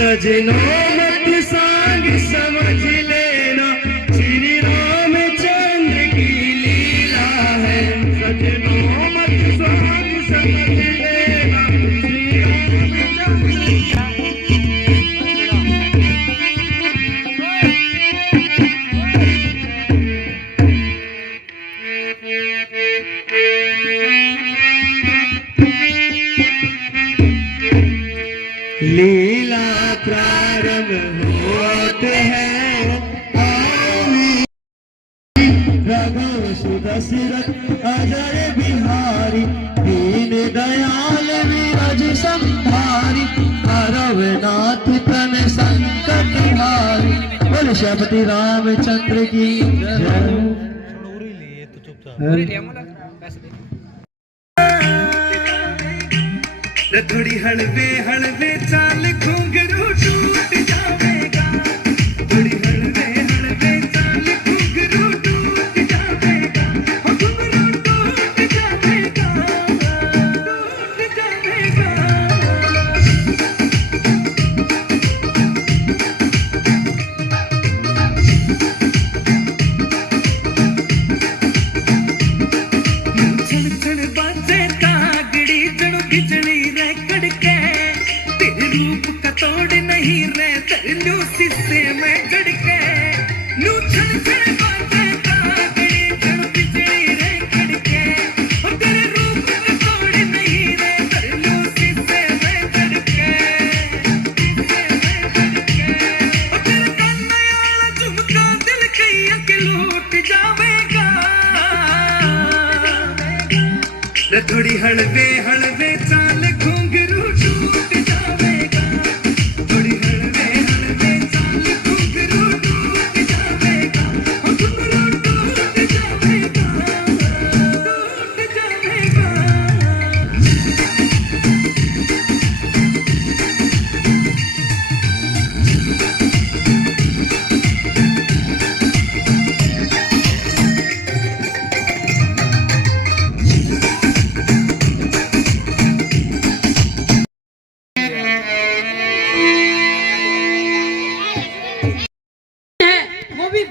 सजनों मत सांग समझ लेना, श्री रामचंद्र की लीला है। सजनों मत सांग समझ लेना, श्री लीला प्रारंभ होते हैं रघु दशरथ अजय बिहारी, दीन दयाल विरज संहारी, अरवनाथ तन संकट हारी। बोल श्यामति रामचंद्र की जय। थोड़ी हलवे हलवे चाल घुंघरू टूट जाएगा, थोड़ी हलवे हलवे चाल घुंघरू टूट जाएगा, घुंघरू टूट जाएगा, टूट जाएगा। छड़ छड़ बाजे तागड़ी जड़ो बिजली तेरे रूप का तोड़ नहीं रे, तेरे शीशे में गड़ के नू छड़ छड़ बाजे तागड़ी जड़ बिजली रे गड़ के, और तेरे रूप का तोड़ नहीं रे, तेरे शीशे में गड़ के, और तेरे कान में आला झुमका दिल कहिया के लूट जावेगा। रे थोड़ी हलवे हलवे चाल घुंघरू टूट जाएगा, थोड़ी हलवे हलवे चाल घुंघरू टूट जाएगा, घुंघरू टूट जाएगा, टूट जाएगा।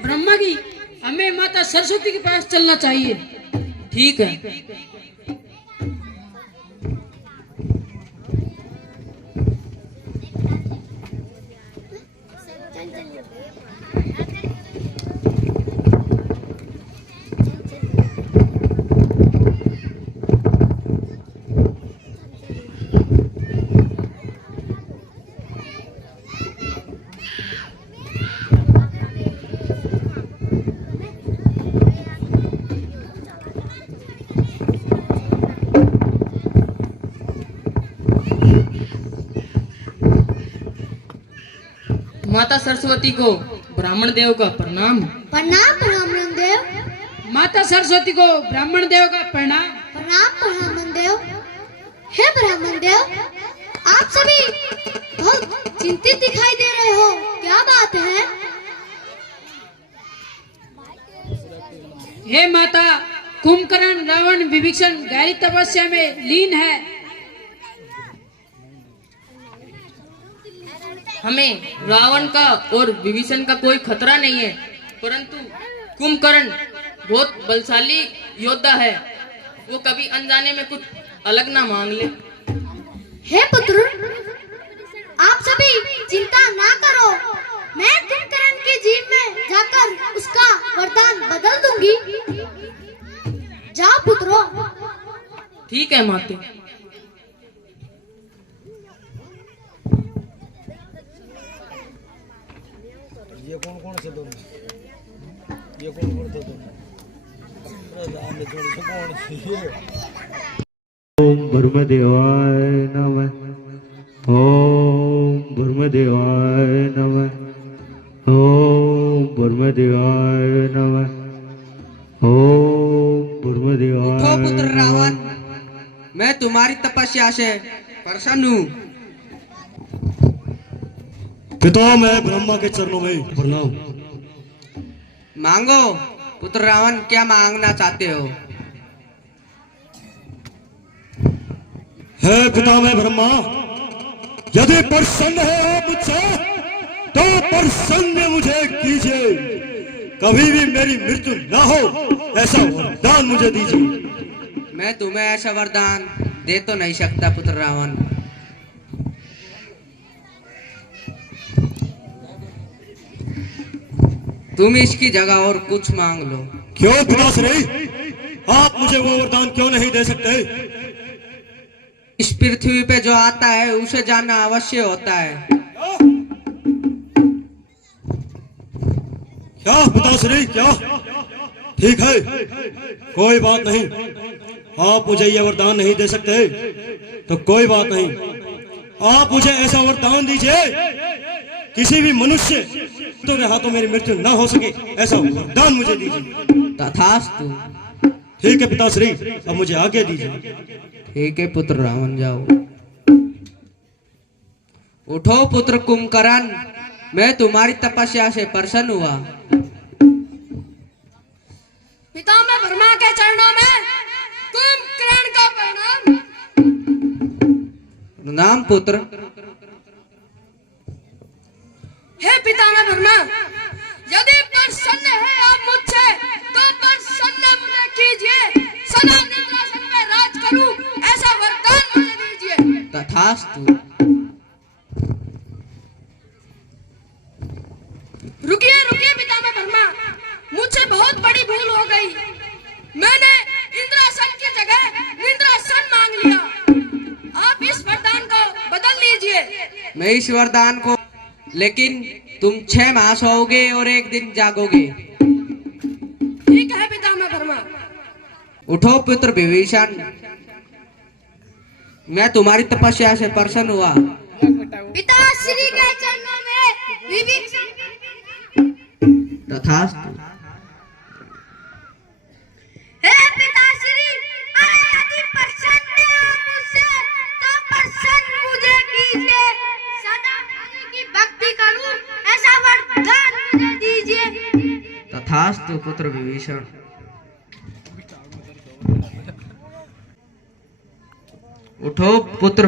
ब्रह्मा की, हमें माता सरस्वती के पास चलना चाहिए। ठीक है। माता सरस्वती को ब्राह्मण देव का प्रणाम। प्रणाम ब्राह्मण देव। माता सरस्वती को ब्राह्मण देव का प्रणाम। प्रणाम ब्राह्मण देव। हे ब्राह्मण देव, आप सभी बहुत चिंतित दिखाई दे रहे हो, क्या बात है? हे माता, कुंभकर्ण रावण विभीषण गहरी तपस्या में लीन है। हमें रावण का और विभीषण का कोई खतरा नहीं है, परंतु कुंभकर्ण बहुत बलशाली योद्धा है, वो कभी अनजाने में कुछ अलग ना मांग ले। हे पुत्र, आप सभी चिंता ना करो, मैं कुंभकर्ण के जीव में जाकर उसका वरदान बदल दूंगी। जाओ पुत्रों। ठीक है माते। ये कौन से दोनों? ये कौन थे दोनों? कौन सी? ओम ब्रह्मदेवाय नमः, ओम ब्रह्मदेवाय नमः, ओम ब्रह्मदेवाय नमः, ओम ब्रह्मदेवाय। उठो पुत्र रावण, मैं तुम्हारी तपस्या से प्रसन्न हूँ। पिता, मैं ब्रह्मा के चरणों में प्रणाम। मांगो पुत्र रावण, क्या मांगना चाहते हो? है पिता, मैं ब्रह्मा यदि प्रसन्न है आप मुझसे तो प्रसन्न मुझे कीजिए, कभी भी मेरी मृत्यु ना हो ऐसा वरदान मुझे दीजिए। मैं तुम्हें ऐसा वरदान दे तो नहीं सकता पुत्र रावण। तुम इसकी जगह और कुछ मांग लो। क्यों पिताश्री, आप मुझे वो वरदान क्यों नहीं दे सकते? इस पृथ्वी पे जो आता है उसे जानना अवश्य होता है। क्या पिताश्री, क्या? ठीक है, कोई बात नहीं, आप मुझे यह वरदान नहीं दे सकते तो कोई बात नहीं, आप मुझे ऐसा वरदान दीजिए किसी भी मनुष्य तो के हाथों मेरी मृत्यु ना हो सके, ऐसा वरदान मुझे दीजिए। तथास्तु। ठीक है पिताश्री, अब मुझे आज्ञा दीजिए। ठीक है पुत्र रावण, जाओ। उठो पुत्र कुंभकर्ण, मैं तुम्हारी तपस्या से प्रसन्न हुआ। पितामह ब्रह्मा के चरणों में कुंभकर्ण का प्रणाम। प्रणाम पुत्र। हे पितामह ब्रह्मा, यदि प्रसन्न है आप मुझसे तो प्रसन्न मुझे कीजिए, सदा निद्रासन में राज करूं ऐसा वरदान मुझे दीजिए। तथास्तु। रुकिए रुकिए पितामह ब्रह्मा, मुझसे बहुत बड़ी भूल हो गई। मैंने इंद्रासन की जगह निद्रासन मांग लिया। आप इस वरदान को बदल लीजिए। मैं इस वरदान को, लेकिन तुम 6 माह सोओगे और 1 दिन जागोगे। ठीक है पितामह ब्रह्मा। उठो पुत्र विभीषण, मैं तुम्हारी तपस्या से प्रसन्न हुआ। पिताश्री के चरणों में विभीषण। तथास्तु। हे पिताश्री, अरे यदि प्रसन्न है आप मुझसे तो प्रसन्न मुझे कीजिए, सदा हरि की भक्ति करूं ऐसा वरदान मुझे दीजिए। तथास्तु पुत्र विभीषण। उठो पुत्र।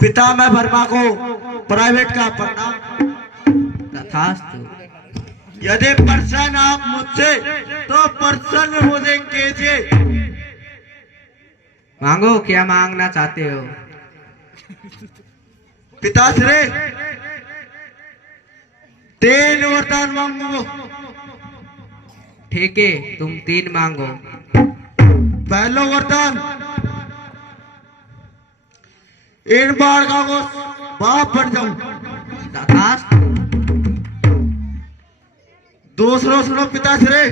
पितामह ब्रह्मा को प्राइवेट का प्रणाम। तथास्तु। यदि प्रसन्न आप मुझसे तो प्रसन्न मुझे कीजिए। मांगो, क्या मांगना चाहते हो? पिताश्री, 3 वरदान मांगो। ठीक है, तुम 3 मांगो। पहला वरदान, इन बालकों को बाप बन जाऊं। तथास्तु। दूसरा सुनो पिताश्री,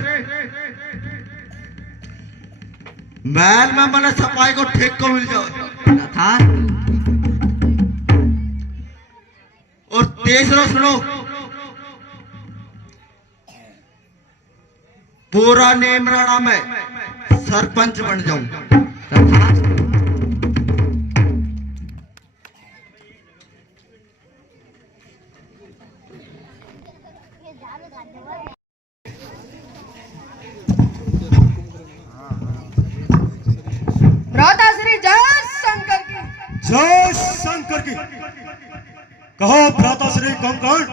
महल में मैंने सफाई को ठीक को मिल जाओ। तथास्तु। और तीसरा सुनो, पूरा नेमराना में सरपंच बन जाऊं। तथास्तु। भ्राताश्री जय शंकर की। जय शंकर की। कहो भ्राताश्री कुंभकर्ण,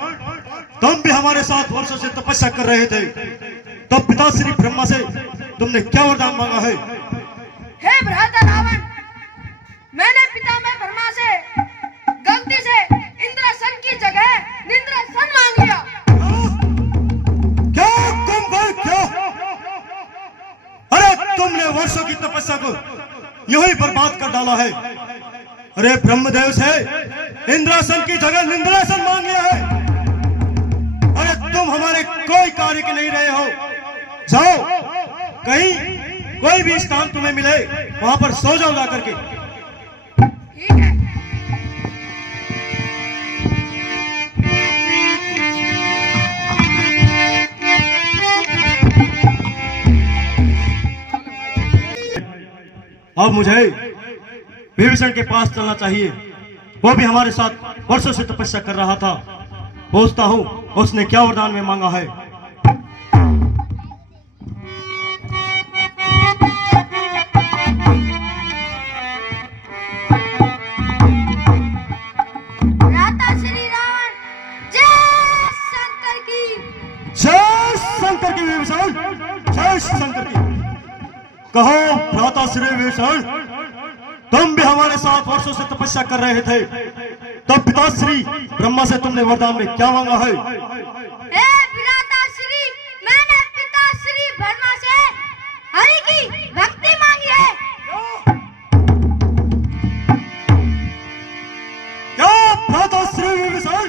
तुम भी हमारे साथ वर्षों से तपस्या कर रहे थे, तब पिताश्री ब्रह्मा से तुमने क्या वरदान मांगा है? हे भ्राता रावण, मैंने पितामह ब्रह्मा से गलती से इंद्रासन की जगह निद्रासन मांग लिया। क्या कुंभकर्ण, क्या? अरे तुमने वर्षों की तपस्या को यूं ही बर्बाद कर डाला है। अरे ब्रह्मदेव से इंद्रासन की जगह निंद्रासन मांग लिया है। अरे तुम हमारे कोई कार्य के नहीं रहे हो। जाओ, कहीं कोई भी स्थान तुम्हें मिले वहां पर सो जाओ जा करके। ठीक है। अब मुझे विभीषण के पास चलना चाहिए, वो भी हमारे साथ वर्षों से तपस्या कर रहा था। पूछता हूँ उसने क्या वरदान में मांगा है। शंकर की विभीषण, जय शंकर की। कहो भ्राता श्री विभीषण, तुम भी हमारे 7 वर्षों से तपस्या कर रहे थे, तब पिताश्री ब्रह्मा से तुमने वरदान में क्या मांगा है? हे पिताश्री, मैंने पिताश्री ब्रह्मा से हरि की भक्ति मांगी है। क्या भ्राता श्री विभीषण,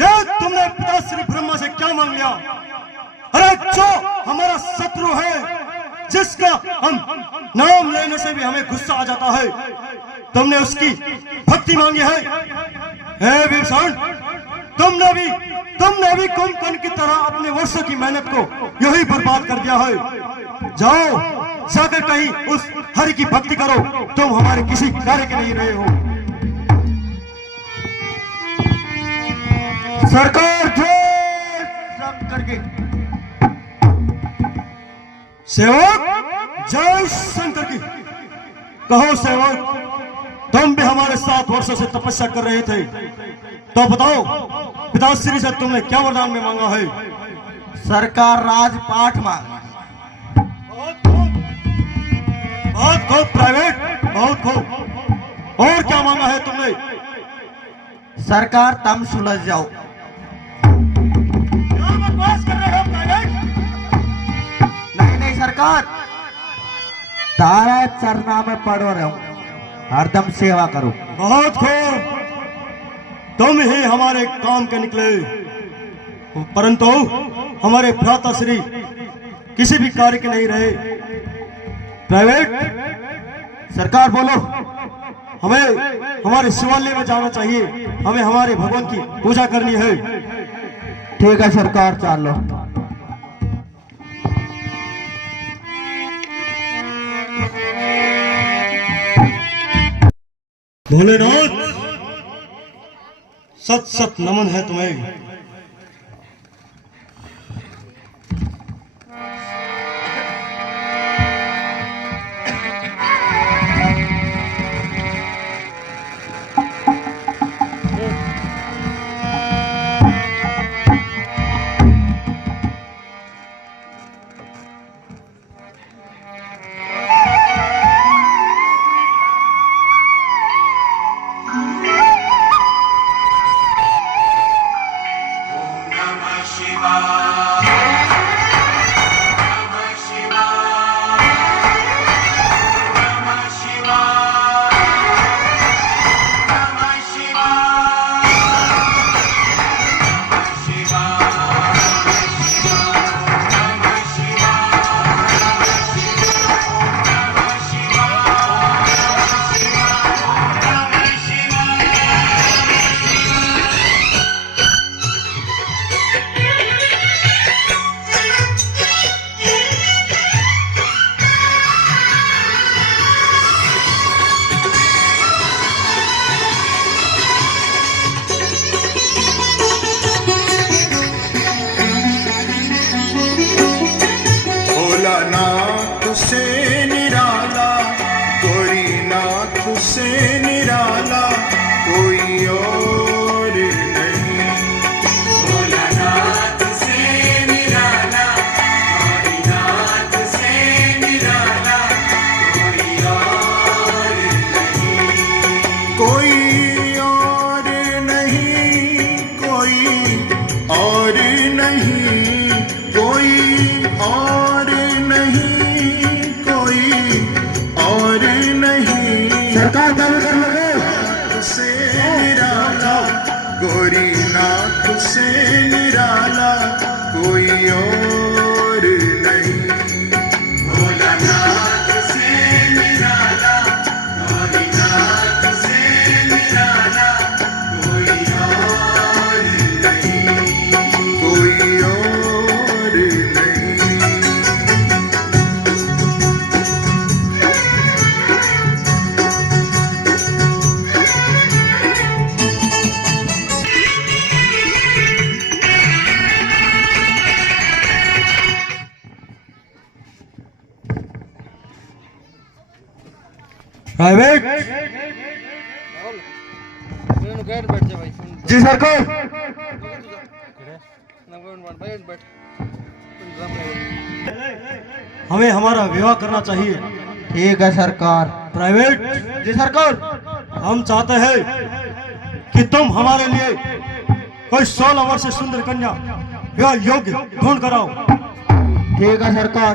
ये तुमने पिताश्री ब्रह्मा से क्या मांग लिया? अरे जो हमारा शत्रु है, जिसका हम नाम लेने से भी हमें गुस्सा आ जाता है, तुमने उसकी भक्ति मांगी है? हे विभीषण, तुमने भी कुंभकर्ण की तरह अपने वर्षों की मेहनत को यही बर्बाद कर दिया है। जाओ, जाकर कहीं उस हरि की भक्ति करो, तुम हमारे किसी कार्य के नहीं रहे हो। सरकार जय शंकर की। सेवक जय शंकर की। कहो सेवक, तुम भी हमारे 7 वर्षों से तपस्या कर रहे थे, तो बताओ पिताश्री से तुमने क्या वरदान में मांगा है? सरकार राजपाट मांग। बहुत खूब प्राइवेट, बहुत खूब। और क्या मांगा है तुमने? सरकार तुम सुलझ जाओ। क्या बकवास कर रहे हो प्राइवेट? नहीं सरकार, तारा चरना में पड़ो रहो, हरदम सेवा करो। बहुत खूब, तुम ही हमारे काम के निकले, परंतु हमारे भ्राताश्री किसी भी कार्य के नहीं रहे। प्राइवेट सरकार बोलो। हमें हमारे शिवालय में जाना चाहिए, हमें हमारे भगवान की पूजा करनी है। ठीक है सरकार, चलो। भोलेनाथ, सत सत नमन है तुम्हें। प्राइवेट जी सरकार। हमें हमारा विवाह करना चाहिए। ठीक है सरकार। प्राइवेट, जी सरकार। हम चाहते हैं कि तुम हमारे लिए कोई 16 वर्ष से सुंदर कन्या विवाह योग्य ढूंढ कर आओ। ठीक है सरकार।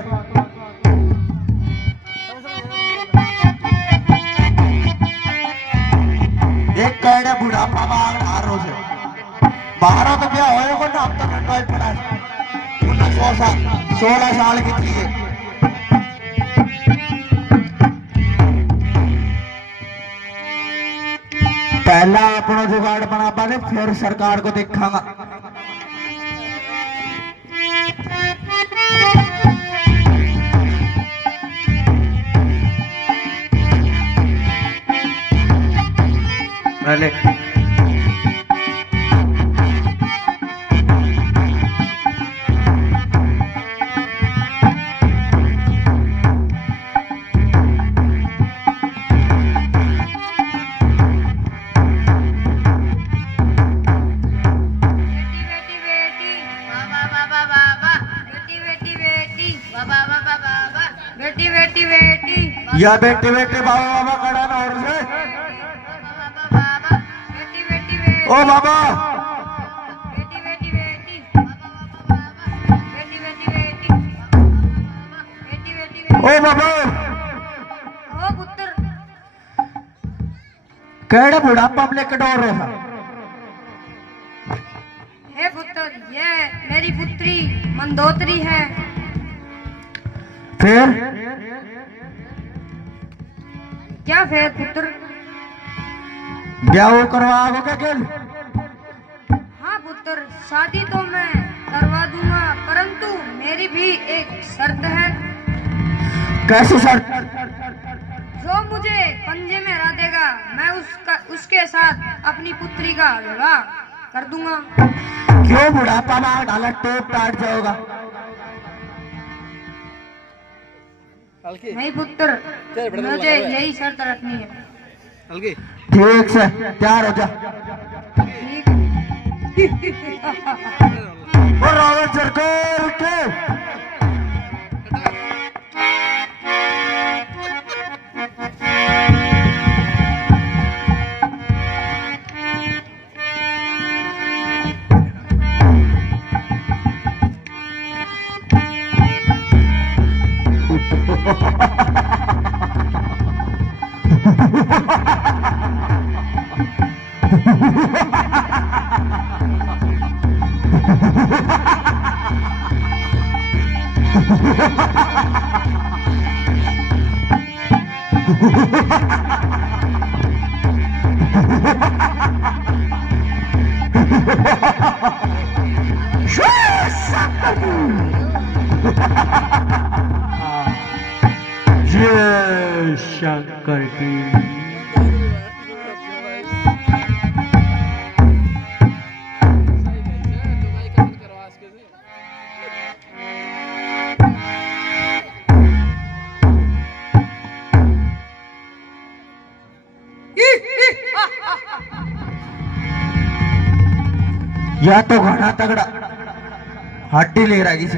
देख कहने बुढ़ापा बाहर से बाहर तो क्या होएगा ना, अब तो नंबर पड़ा 16 साल की थी। पहला अपना जुगाड़ बना पाले फिर सरकार को दिखागा। पहले या बेटी बेटी बाबा बाबा खड़ा ना और से ओ बाबा ओ बाबा ओ पुत्र, केड़ा बुढ़ापा में लेकर डोर रहा। हे पुत्र, ये मेरी पुत्री मंदोदरी है। फिर क्या फिर पुत्र? ब्याह करवाओगे क्या केल? हाँ पुत्र, शादी तो मैं करवा दूंगा, परंतु मेरी भी एक शर्त है। कैसी शर्त? जो मुझे पंजे में हरा देगा, मैं उसके साथ अपनी पुत्री का विवाह कर दूंगा। क्यों बुढ़ापा में डाला टोप टाट जाओगा? नहीं पुत्र, मुझे यही शर्त रखनी है। ठीक से तैयार हो जा। और रावण सरकार उठे। जय शंकर की। या तो घना तगड़ा हड्डी ले रहा जिसे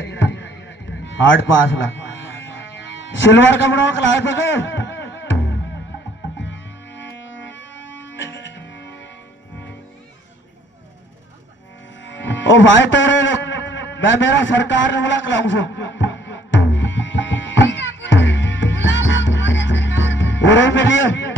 हार्ड पास ला सिल्वर का बड़ा क्लास है। ओ भाई तेरे मैं मेरा सरकार ने बोला खिलाऊं सो उड़े मिलिए।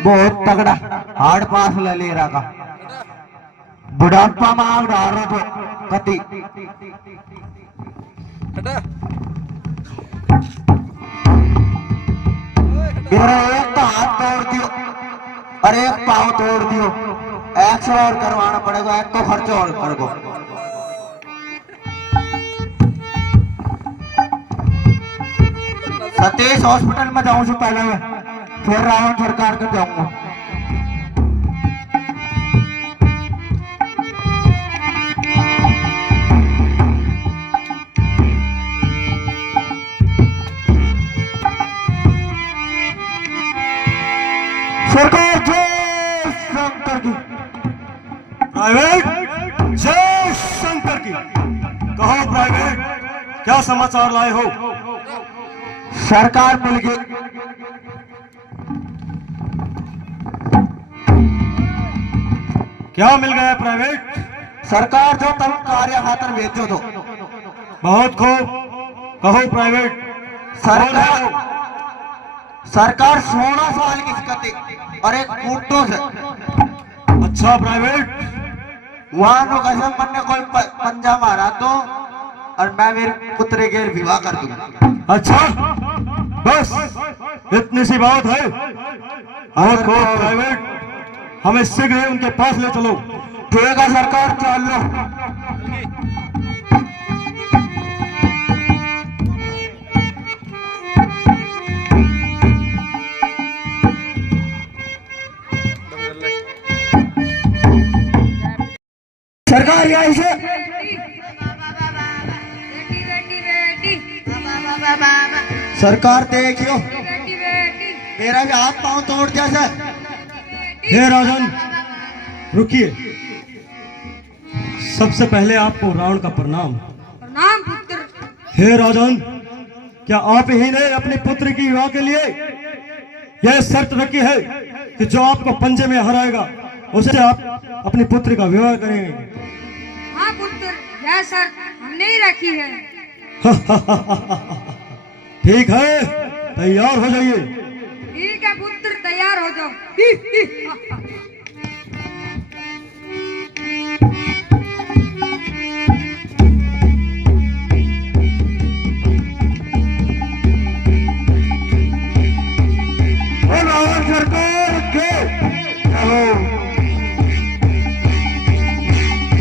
बहुत तगड़ा हार्ड पास ले रहा का बुढ़ापा मांग डाल रहा तो कति मेरा एक तो हाथ तोड़ दियो और एक पाँव तोड़ दियो, एक्सरे और करवाना पड़ेगा, एक को खर्चा और कर दो। सतीश हॉस्पिटल में जाऊं से पहले मैं, फिर रावण सरकार के जाऊंगा। सरकार जय शंकर की। प्राइवेट जय शंकर की। कहो प्राइवेट, क्या समाचार लाए हो? सरकार मिल गई। क्या मिल गया प्राइवेट? सरकार जो तुम कार्य खातर भेजो दो। बहुत खूब, कहो प्राइवेट। सरकार सरकार 16 साल की स्थिति और एक कूटो से अच्छा प्राइवेट, वहां को कसम बनने कोई पंजा मारा तो और मैं मेरे पुत्र के विवाह कर दूंगा। अच्छा बस इतनी सी बात है। और खूब प्राइवेट, हमें शीघ्र ही उनके पास ले चलो। ठीक है सरकार, चलो। सरकार यहीं से सरकार देखियो, मेरा भी हाथ पांव तोड़ दिया सर। हे राजन रुकिए, सबसे पहले आपको रावण का प्रणाम। प्रणाम पुत्र। हे राजन, क्या आप ही ने अपने पुत्र की विवाह के लिए यह शर्त रखी है कि जो आपको पंजे में हराएगा उसे आप अपनी पुत्री का विवाह करेंगे? हाँ पुत्र, यह शर्त हमने ही रखी है। ठीक है, तैयार हो जाइए। ठीक है पुत्र, तैयार हो जाओ। रावण सरकार के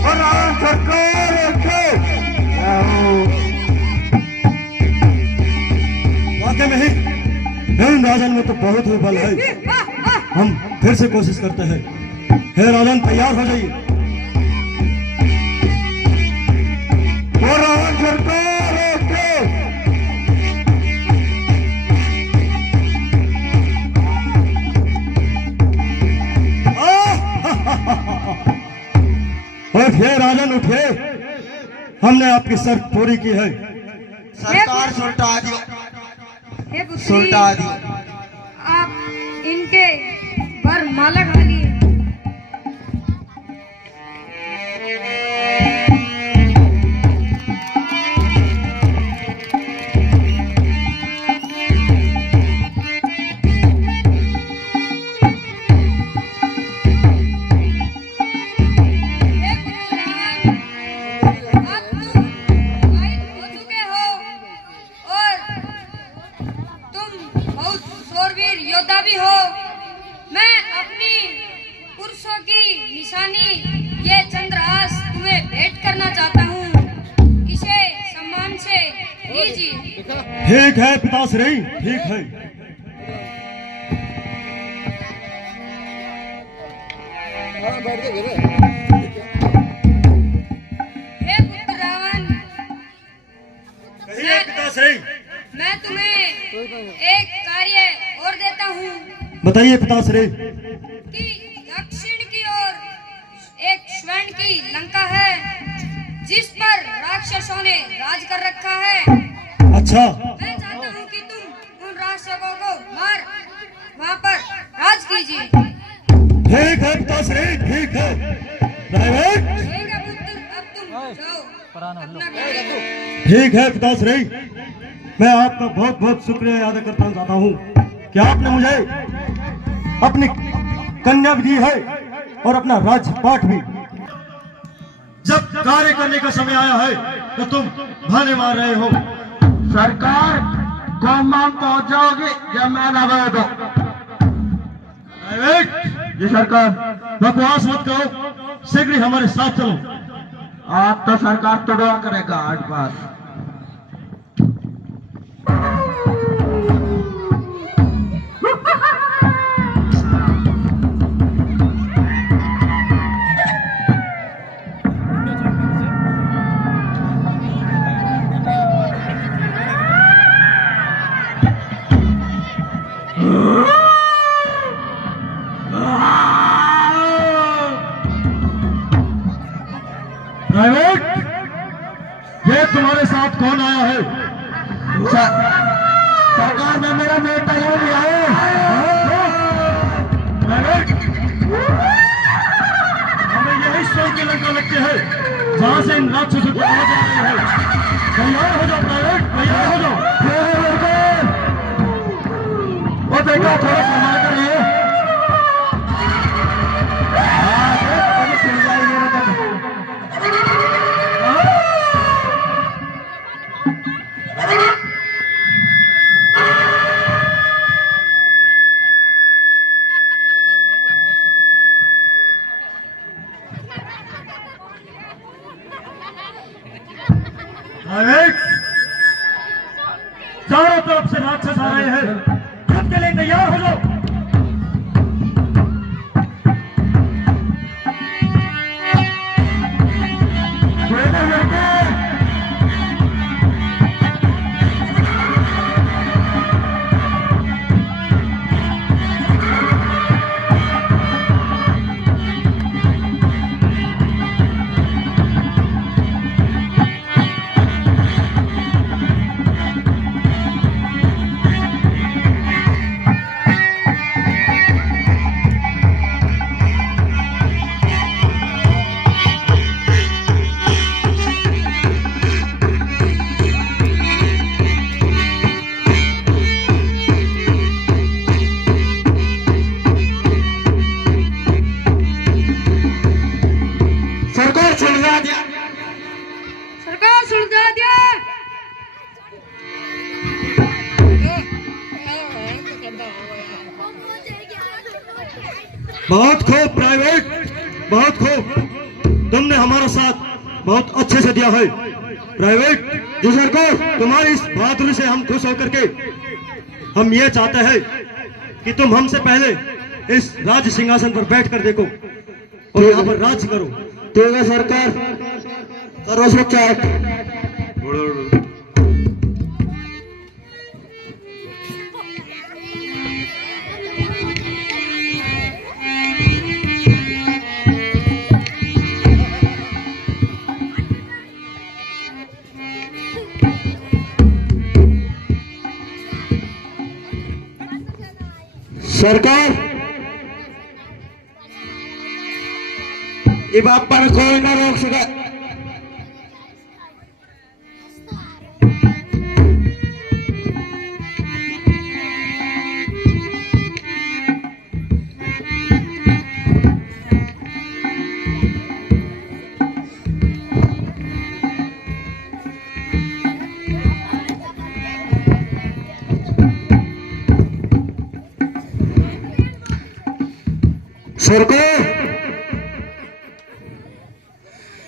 रावण सरकार के। वाकई में ही इन राजन में तो बहुत ही बल है। हम फिर से कोशिश करते हैं। हे राजन, तैयार हो जाइए। वो रावण सरकार के। उठिए राजन, उठिए, हमने आपकी शर्त पूरी की है। सरकार सुलटा दियो, हे पुत्री, सुलटा दियो। आप इनके पर माला डालिए। योद्धा भी हो। मैं अपनी पुरुषों की निशानी ये चंद्रहास तुम्हें भेंट करना चाहता हूँ। इसे सम्मान से लीजिए। ठीक है पिताश्री, ठीक है। हे पुत्र रावण, कहिए पिताश्री। मैं तुम्हें एक कार्य और देता हूँ। बताइए पिताश्री। कि दक्षिण की ओर एक स्वर्ण की लंका है जिस पर राक्षसों ने राज कर रखा है। अच्छा, मैं चाहता हूँ कि तुम उन राक्षसों को मार वहाँ पर राज कीजिए। ठीक है पिताश्री, ठीक है। प्राइवेट, ठीक है पुत्र, अब तुम जाओ अपना कार्य करो। ठीक है पिताश्री, मैं आपका बहुत बहुत शुक्रिया अदा करना चाहता हूँ कि आपने मुझे अपनी कन्या भी दी है और अपना राजपाट भी। जब कार्य करने का समय आया है तो तुम भाने मार रहे हो। सरकार गोमांग पहुंच जाओगे जब मैं ना दो। प्राइवेट, जी सरकार। बकवास मत करो, शीघ्र ही हमारे साथ चलो। आप तो सरकार तो दुआ करेगा 8 बार। प्राइवेट, ये तुम्हारे साथ कौन आया है? सरकार में मेरा बेटा ये भी आए। प्राइवेट, हमें यही स्वर्ग की लंका लगती है जहाँ से इन राक्षसों को आवाज आ रही है। तैयार हो जाओ प्राइवेट, तैयार हो जाओ। वो बेटा थोड़ा संभाल कर रहे। प्राइवेट, चारों तरफ से राक्षस आ रहे हैं, युद्ध के लिए तैयार हो जाओ। सरकार सुलझा दिया। बहुत खूब प्राइवेट, बहुत खूब। तुमने हमारा साथ बहुत अच्छे से दिया है प्राइवेट। जी सरकार, तुम्हारी इस बहादुरी से हम खुश होकर के हम ये चाहते हैं कि तुम हमसे पहले इस राज सिंहासन पर बैठ कर देखो और यहाँ पर राज करो। ठीक है सरकार, करो से चाट। सरकार, ये बाप पर कोई ना रोक सके। सरकार,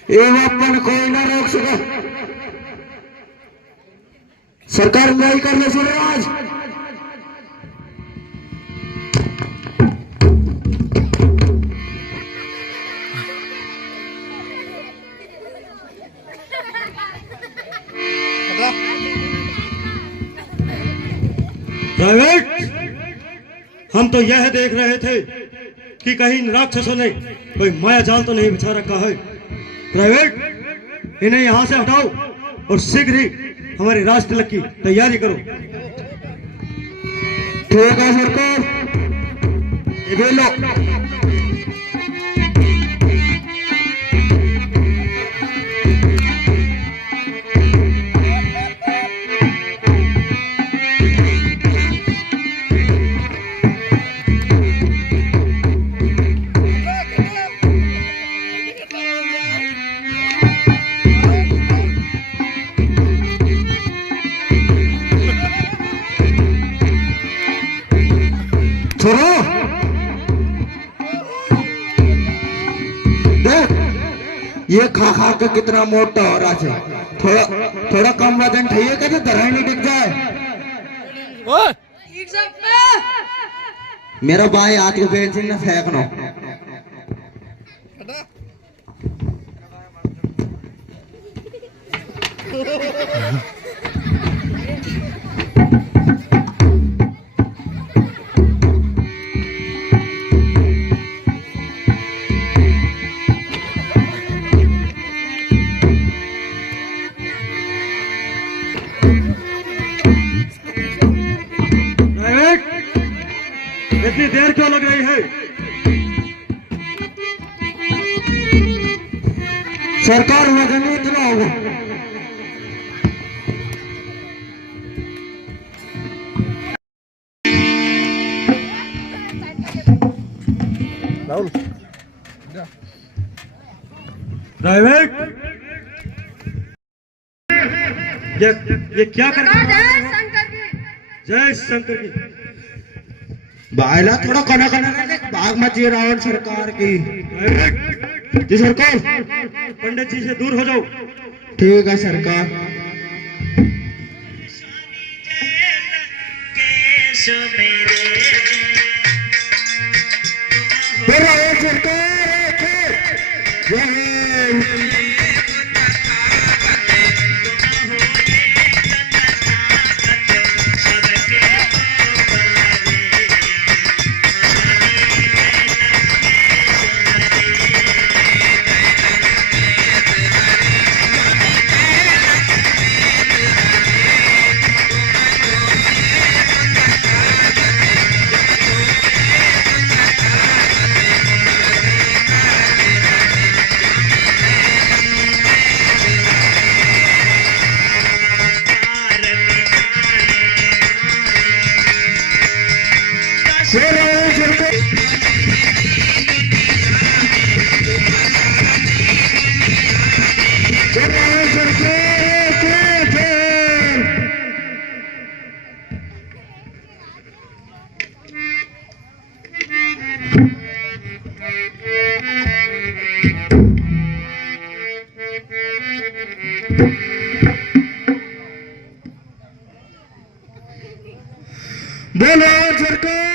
ये अपन कोई ना रोक सके। सरकार नहीं करने से राज। प्राइवेट, हम तो यह देख रहे थे कि कहीं इन राक्षसों ने कोई माया जाल तो नहीं बिछा रखा है। प्राइवेट, इन्हें यहाँ से हटाओ और शीघ्र ही हमारी राज तिलक की तैयारी करो। ठीक है सरकार, ये लो। छोड़ो। ये खा खा के कितना मोटा हो रहा है। थोड़ा थोड़ा कम वजन चाहिए कैसे धराई नहीं टिक जाए। मेरा भाई हाथ को पेंसिल ना फेंकनो। इतनी देर क्यों लग रही है? सरकार वजन इतना होगा। ड्राइवर ये क्या कर रहा है? जय शंकर की। बायला थोड़ा कना कना भाग मत ये रावण सरकार की। जी सरकार। पंडित जी से दूर हो जाओ। ठीक है सरकार। बोलो सरकार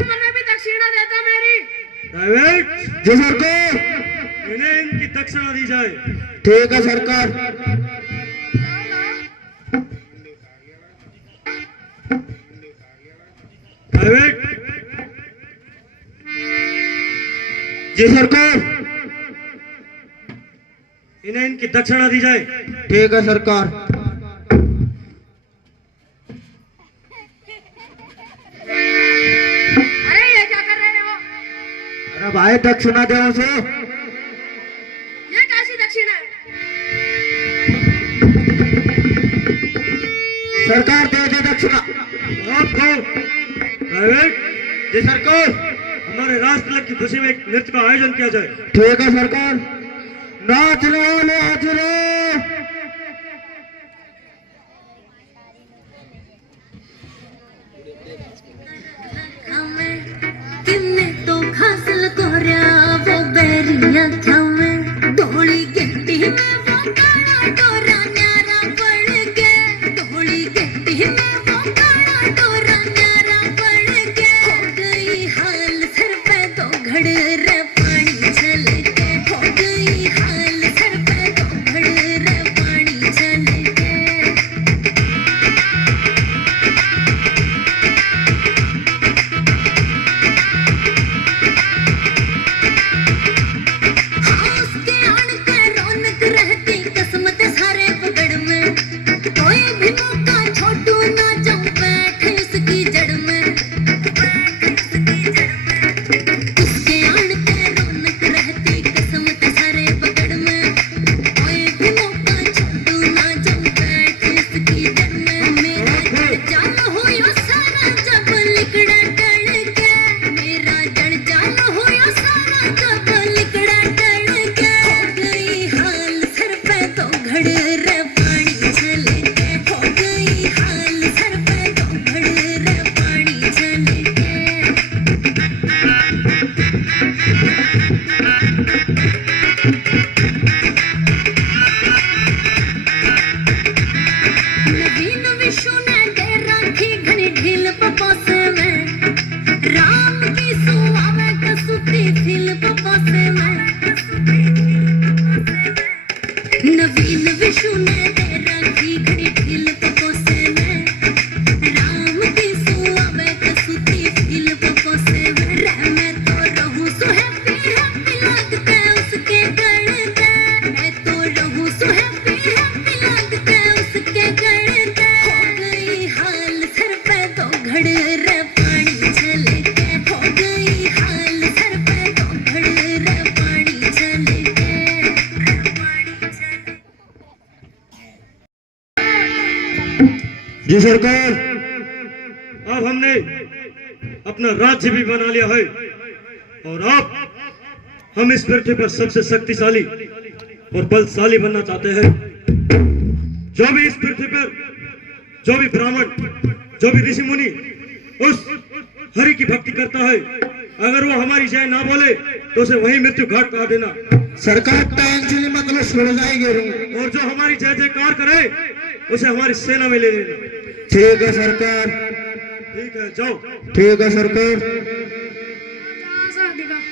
अपने भी दक्षिणा देता मेरी। ड्राइवर जी सरकार। इन्हें इनकी दक्षिणा दी जाए। ठीक है सरकार। ड्राइवर जी सरकार। इन्हें इनकी दक्षिणा दी जाए। ठीक है सरकार। अरे ये क्या कर रहे हो? अरे भाई दक्षिणा दे उसे। ये कैसी दक्षिणा है? सरकार दे दे दक्षिणा। आप कहो। ड्राइवर जी सरकार। हमारे राष्ट्र तिलक की खुशी में एक नृत्य का आयोजन किया जाए। ठीक है सरकार। नाच लो नाच लो। किन्ने तो खासल कोरिया वो बेरिया खावे ढोली गिट्टी में वो काला डोरा न्यारा पड़ के ढोली गिट्टी में वो काला डोरा न्यारा पड़ के हो गई हाल सर पे दो घड़ रे पानी चल के हो गई हाल सर पे दो घड़ रे पानी चल के रहती किस्मत सारे पकड़ में कोई भी मौका छोटू ना विष्णु ने दे राखी घनी ढील पपोसे में राम की सुआवे कसुती फिल पपोसे में नवीन विष्णु ने दे राखी घनी ढील पपोसे में राम की सुआवे कसुती फिल पपोसे में रे मैं तो रहूं सो हैप्पी हैप्पी लगते उसके गणते मैं तो रहूं सो हैप्पी हैप्पी लगते उसके गणते हो गई हाल सर पे तो घड़ रे पानी छलके हो गई हाल सर पे तो घड़ रे पानी छलके जी सरकार, अब हमने अपना राज्य भी बना लिया है और अब हम इस पृथ्वी पर सबसे शक्तिशाली और बलशाली बनना चाहते हैं। जो भी इस पृथ्वी पर, जो भी ब्राह्मण, जो भी ऋषि मुनि उस हरि की भक्ति करता है, अगर वो हमारी जय ना बोले तो उसे वही मृत्यु घाट पा देना। सरकार टेंशन मतलब छोड़ जाएंगे। और जो हमारी जय जयकार करे उसे हमारी सेना में ले लेना। ठीक है सरकार। ठीक है, जाओ। ठीक है सरकार। जहाँ से अधिकार